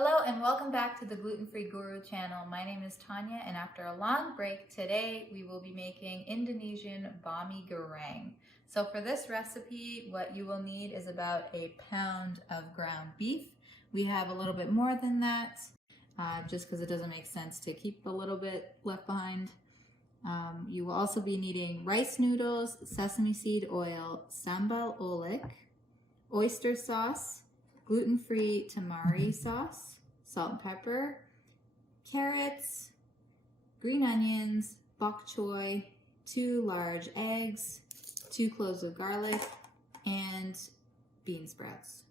Hello and welcome back to the Gluten-Free Guru channel. My name is Tanya and after a long break today we will be making Indonesian Bami Goreng. So for this recipe what you will need is about a pound of ground beef. We have a little bit more than that just because it doesn't make sense to keep a little bit left behind. You will also be needing rice noodles, sesame seed oil, sambal olik, oyster sauce, gluten-free tamari sauce, salt and pepper, carrots, green onions, bok choy, 2 large eggs, 2 cloves of garlic, and bean sprouts.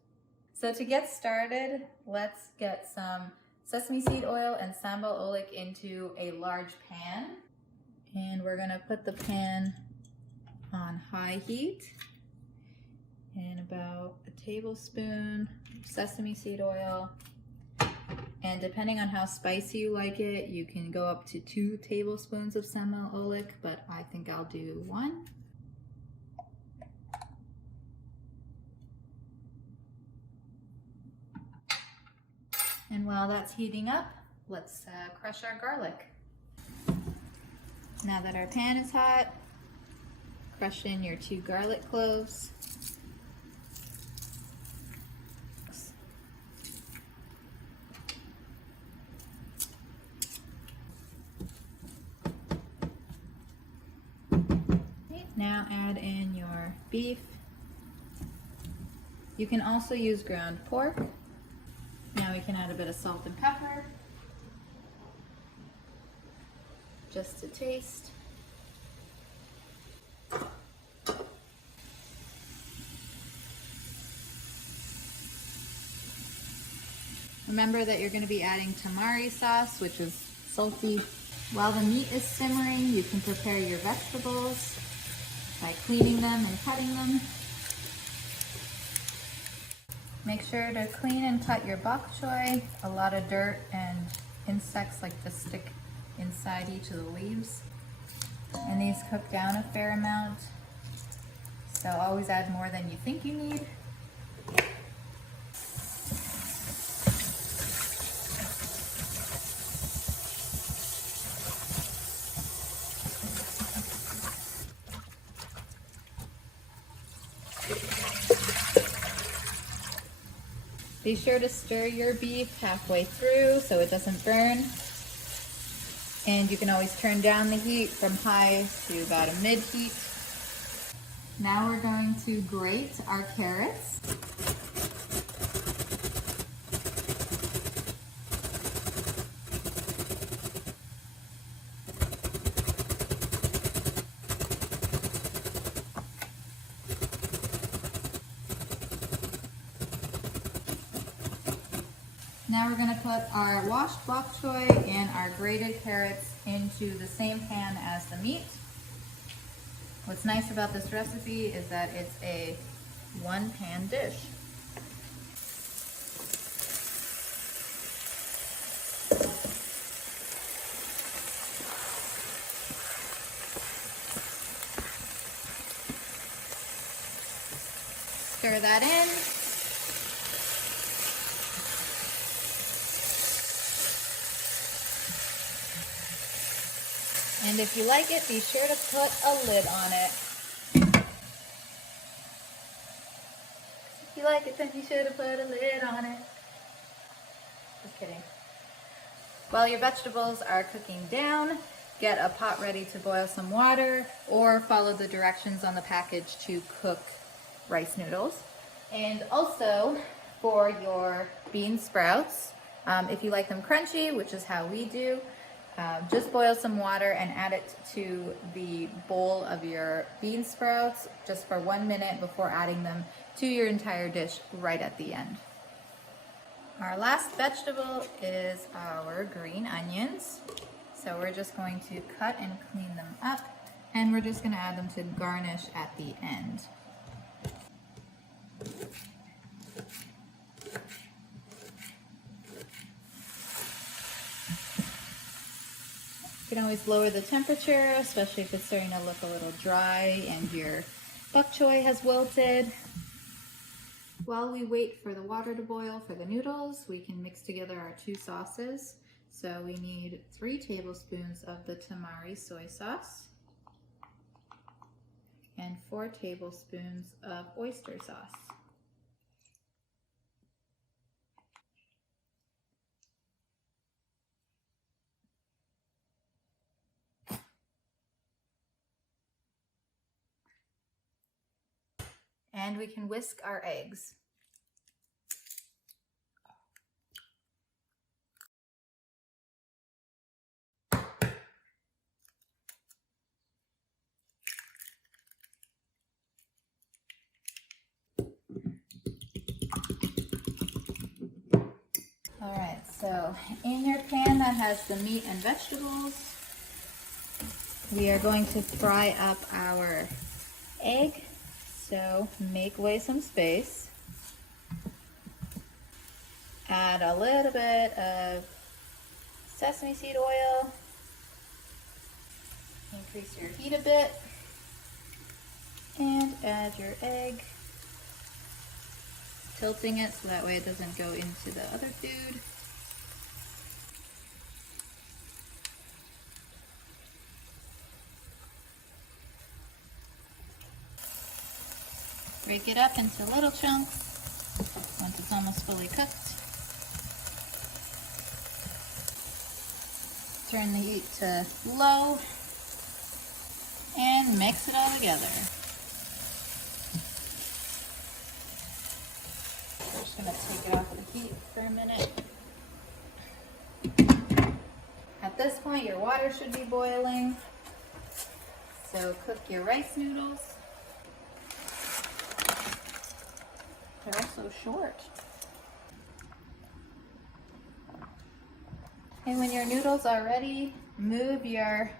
So to get started, let's get some sesame seed oil and sambal olik into a large pan. And we're gonna put the pan on high heat. And about a tablespoon sesame seed oil. And depending on how spicy you like it, you can go up to 2 tablespoons of sambal olik, but I think I'll do 1. And while that's heating up, let's crush our garlic. Now that our pan is hot, crush in your 2 garlic cloves. Now add in your beef. You can also use ground pork. Now we can add a bit of salt and pepper, just to taste. Remember that you're going to be adding tamari sauce, which is salty. While the meat is simmering, you can prepare your vegetables by cleaning them and cutting them. Make sure to clean and cut your bok choy. A lot of dirt and insects like to stick inside each of the leaves. And these cook down a fair amount, so always add more than you think you need. Be sure to stir your beef halfway through so it doesn't burn. And you can always turn down the heat from high to about a mid-heat. Now we're going to grate our carrots. Now we're going to put our washed bok choy and our grated carrots into the same pan as the meat. What's nice about this recipe is that it's a one-pan dish. Stir that in. And if you like it, be sure to put a lid on it. If you like it, then be sure to put a lid on it. Just kidding. While your vegetables are cooking down, get a pot ready to boil some water or follow the directions on the package to cook rice noodles. And also for your bean sprouts, if you like them crunchy, which is how we do, just boil some water and add it to the bowl of your bean sprouts just for 1 minute before adding them to your entire dish right at the end. Our last vegetable is our green onions. So we're just going to cut and clean them up, and we're just going to add them to garnish at the end. You can always lower the temperature, especially if it's starting to look a little dry and your bok choy has wilted. While we wait for the water to boil for the noodles, we can mix together our two sauces. So we need 3 tablespoons of the tamari soy sauce and 4 tablespoons of oyster sauce. And we can whisk our eggs. Alright, so in your pan that has the meat and vegetables, we are going to fry up our egg. So make way some space. Add a little bit of sesame seed oil. Increase your heat a bit. And add your egg. Tilting it so that way it doesn't go into the other food. Break it up into little chunks once it's almost fully cooked. Turn the heat to low and mix it all together. We're just going to take it off the heat for a minute. At this point, your water should be boiling. So cook your rice noodles. They're so short. And when your noodles are ready, move your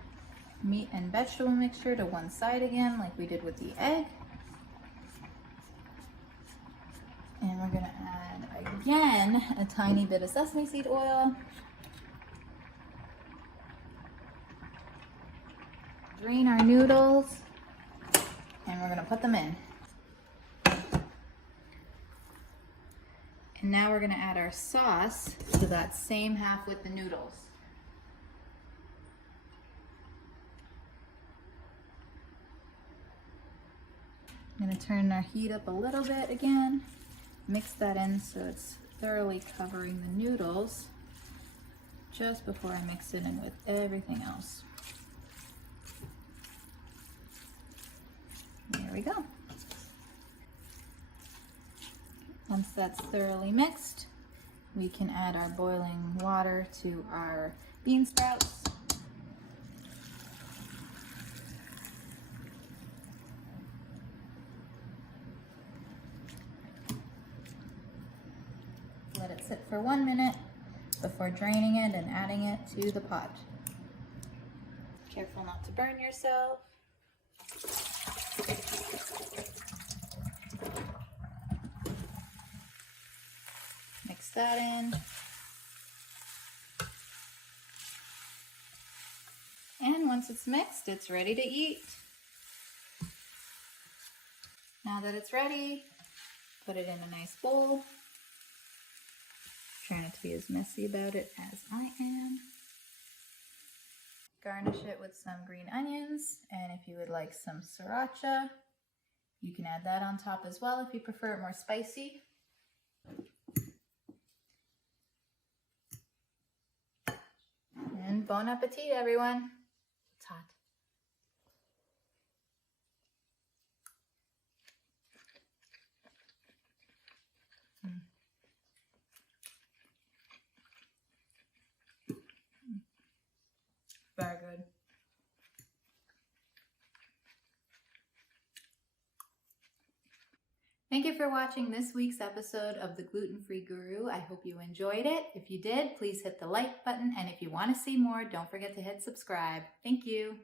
meat and vegetable mixture to one side again, like we did with the egg. And we're gonna add, again, a tiny bit of sesame seed oil. Drain our noodles, and we're gonna put them in. And now we're going to add our sauce to that same half with the noodles. I'm going to turn our heat up a little bit again. Mix that in so it's thoroughly covering the noodles just before I mix it in with everything else. There we go. Once that's thoroughly mixed, we can add our boiling water to our bean sprouts. Let it sit for 1 minute before draining it and adding it to the pot. Careful not to burn yourself. Mix that in. And once it's mixed, it's ready to eat. Now that it's ready, put it in a nice bowl. Try not to be as messy about it as I am. Garnish it with some green onions, and if you would like some sriracha, you can add that on top as well if you prefer it more spicy. And bon appetit, everyone. It's hot. Very good. Thank you for watching this week's episode of The Gluten-Free Guru. I hope you enjoyed it. If you did, please hit the like button. And if you want to see more, don't forget to hit subscribe. Thank you.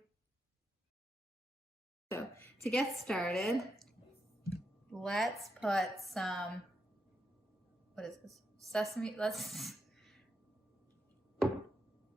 So to get started, let's put some, what is this? Sesame, let's